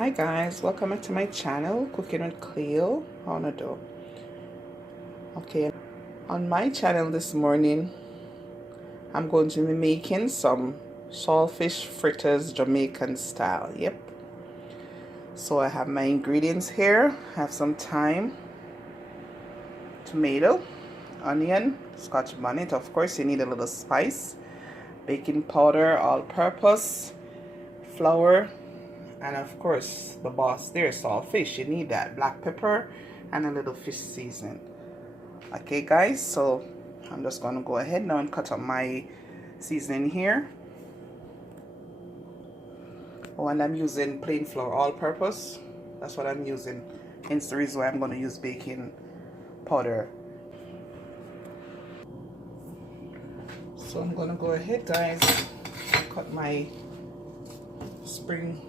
Hi guys, welcome back to my channel, Cooking with Cleo. How to do? Okay, on my channel this morning, I'm going to be making some saltfish fritters Jamaican style. Yep. So I have my ingredients here. I have some thyme, tomato, onion, scotch bonnet. Of course, you need a little spice, baking powder, all-purpose, flour, and of course the boss there, saltfish. You need that, black pepper, and a little fish seasoning. Okay guys, so I'm just going to go ahead now and cut up my seasoning here. Oh, and I'm using plain flour, all-purpose. That's what I'm using, hence the reason why I'm going to use baking powder. So I'm going to go ahead guys and cut my spring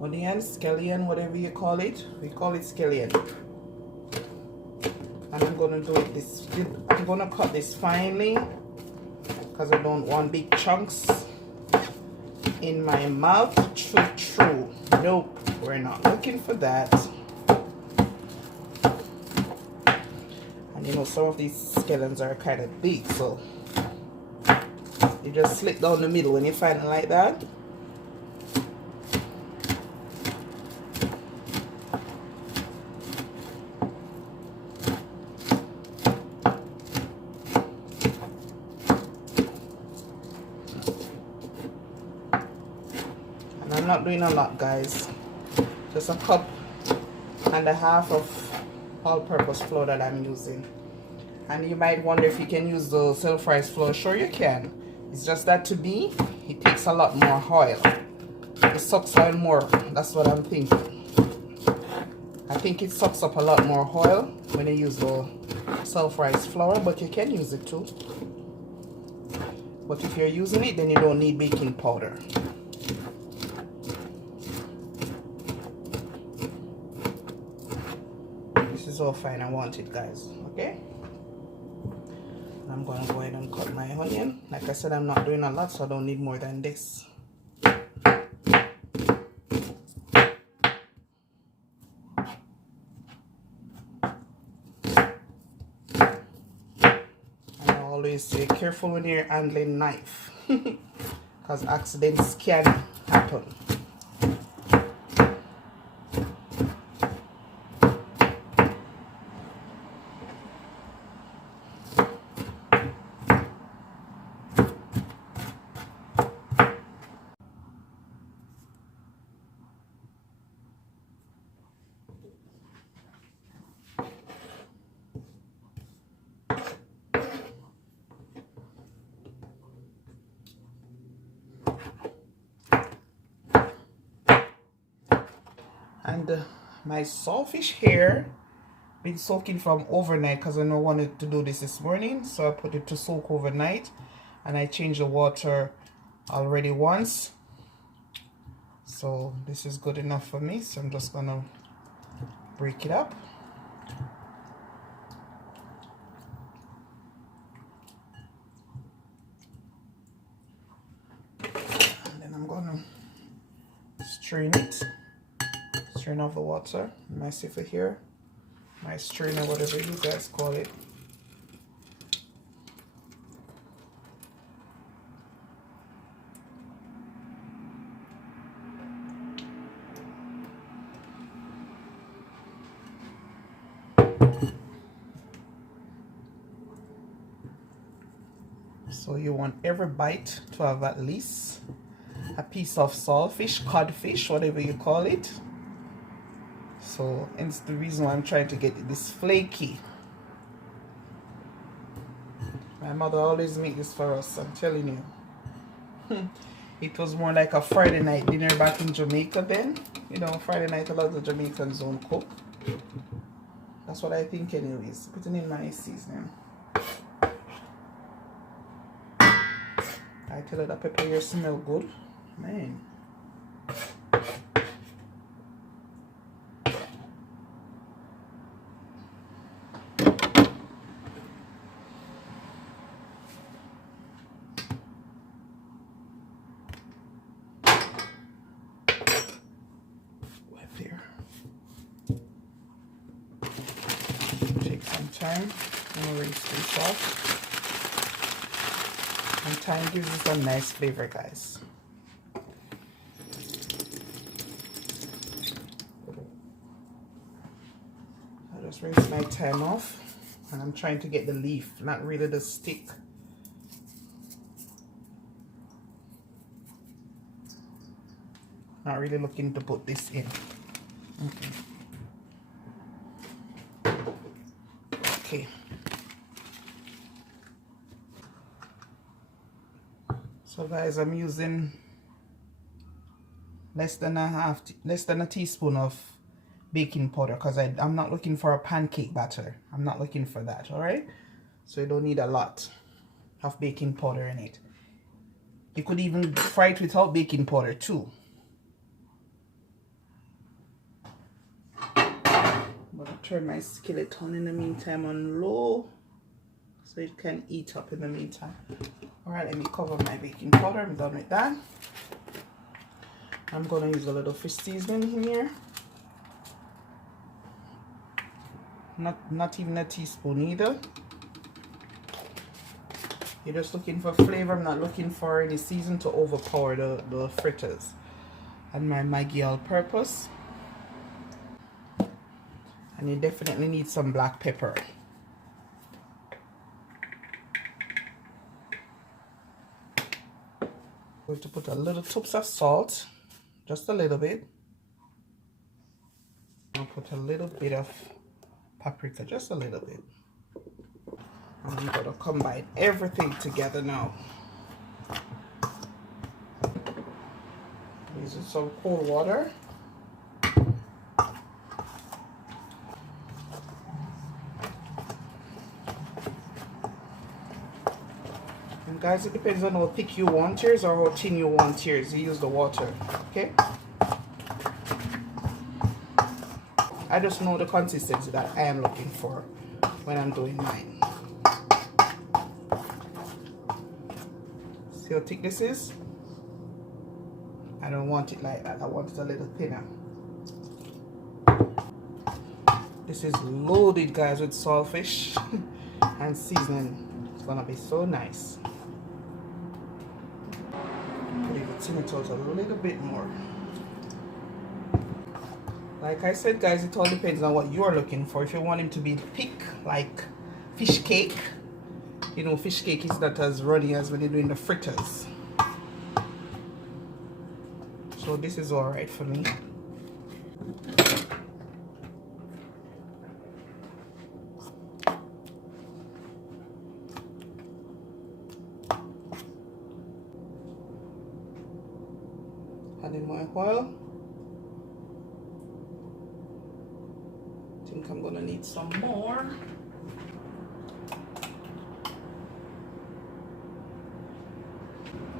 onion, scallion, whatever you call it. We call it scallion. And I'm going to do it this, I'm going to cut this finely because I don't want big chunks in my mouth. True. Nope, we're not looking for that. And you know, some of these scallions are kind of big, so you just slit down the middle when you find it like that. And I'm not doing a lot guys, just a cup and a half of all-purpose flour that I'm using. And you might wonder if you can use the self-raised flour. Sure you can. It's just that to me, it takes a lot more oil. It sucks oil more. That's what I'm thinking. I think it sucks up a lot more oil when you use the self-raised flour, but you can use it too. But if you're using it, then you don't need baking powder. This is all fine. I want it guys, okay? I'm going to go ahead and cut my onion. Like I said, I'm not doing a lot, so I don't need more than this. And I always say careful when you're handling knife because accidents can happen. And my saltfish here been soaking from overnight because I know I wanted to do this morning, so I put it to soak overnight, and I changed the water already once, so this is good enough for me. So I'm just gonna break it up. And then I'm gonna strain it. Strain off the water, my siphon here, my strainer, whatever you guys call it. So you want every bite to have at least a piece of saltfish, codfish, whatever you call it. So it's the reason why I'm trying to get this flaky. My mother always make this for us, I'm telling you. It was more like a Friday night dinner back in Jamaica then. You know, Friday night a lot of the Jamaicans don't cook. That's what I think anyways. Putting in my seasoning. I tell her that pepper here smell good. Man. time. I'm gonna rinse this off. And thyme gives it a nice flavor, guys. I just rinse my thyme off, and I'm trying to get the leaf, not really the stick. Not really looking to put this in. Okay. So guys, I'm using less than a teaspoon of baking powder, because I'm not looking for a pancake batter. I'm not looking for that, all right? So you don't need a lot of baking powder in it. You could even fry it without baking powder too. I'm gonna turn my skillet on in the meantime on low, so it can eat up in the meantime. All right, let me cover my baking powder. I'm done with that. I'm gonna use a little fish seasoning in here. Not even a teaspoon either. You're just looking for flavor. I'm not looking for any season to overpower the fritters. And my Maggi all-purpose. And you definitely need some black pepper. I'm going to put a little touch of salt, just a little bit. I'll put a little bit of paprika, just a little bit. And I'm going to combine everything together now. Using some cold water. And guys, it depends on how thick you want yours or how thin you want yours. You use the water, okay? I just know the consistency that I am looking for when I'm doing mine. See how thick this is? I don't want it like that. I want it a little thinner. This is loaded, guys, with saltfish and seasoning. It's gonna be so nice. Put the tomatoes a little bit more. Like I said, guys, it all depends on what you are looking for. If you want him to be thick, like fish cake, you know, fish cake is not as runny as when you're doing the fritters. So this is all right for me. Adding my oil. I think I'm gonna need some more.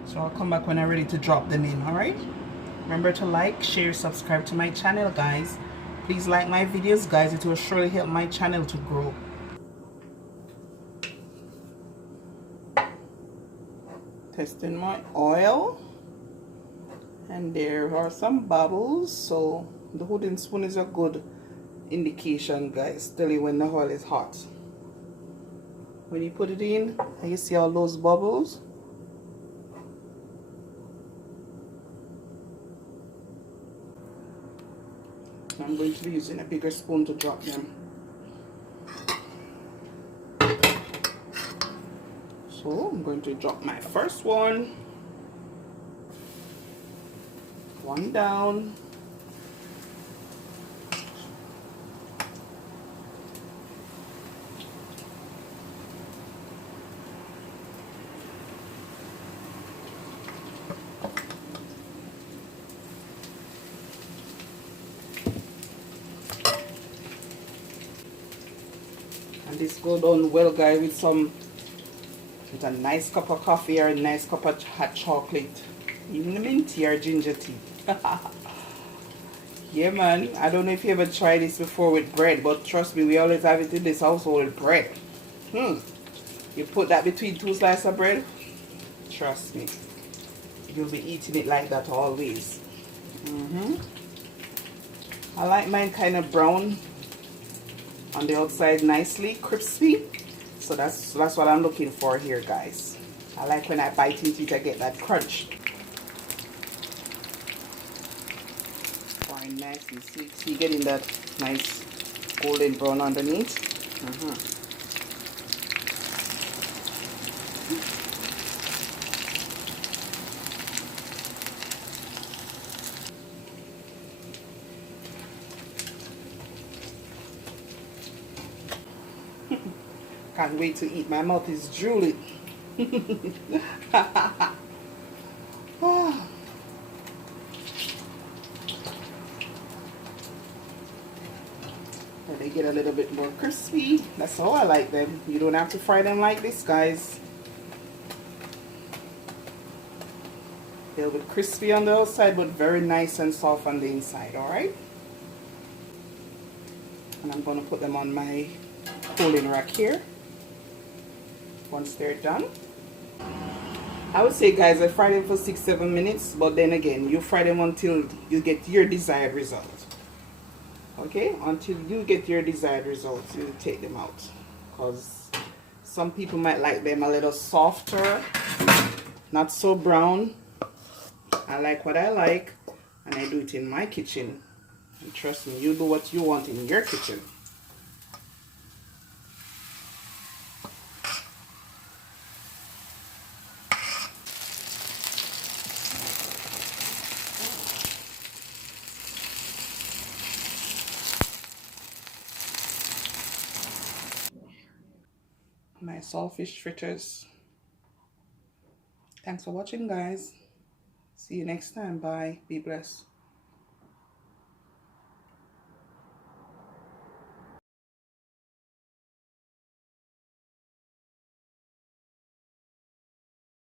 So I'll come back when I'm ready to drop them in, all right? Remember to like, share, subscribe to my channel, guys. Please like my videos, guys. It will surely help my channel to grow. Testing my oil. And there are some bubbles, so the wooden spoon is a good indication, guys. Tell you when the oil is hot. When you put it in, and you see all those bubbles. I'm going to be using a bigger spoon to drop them. So I'm going to drop my first one. One down. And this go down well, guys, with a nice cup of coffee or a nice cup of hot chocolate, even mint tea or ginger tea. Yeah, man, I don't know if you ever tried this before with bread, but trust me, we always have it in this household with bread. You put that between two slices of bread, trust me, you'll be eating it like that always. I like mine kind of brown, on the outside nicely crispy. So that's what I'm looking for here, guys. I like when I bite into it, I get that crunch. Frying nicely. See getting that nice golden brown underneath. Can't wait to eat. My mouth is drooling. And they get a little bit more crispy. That's how I like them. You don't have to fry them like this, guys. A little bit crispy on the outside, but very nice and soft on the inside, alright? And I'm going to put them on my cooling rack here. Once they're done, I would say, guys, I fry them for 6-7 minutes, but then again, you fry them until you get your desired result. Okay, until you get your desired results, you take them out, because some people might like them a little softer, not so brown. I like what I like, and I do it in my kitchen. And trust me, you do what you want in your kitchen. My saltfish fritters. Thanks for watching, guys. See you next time. Bye. Be blessed.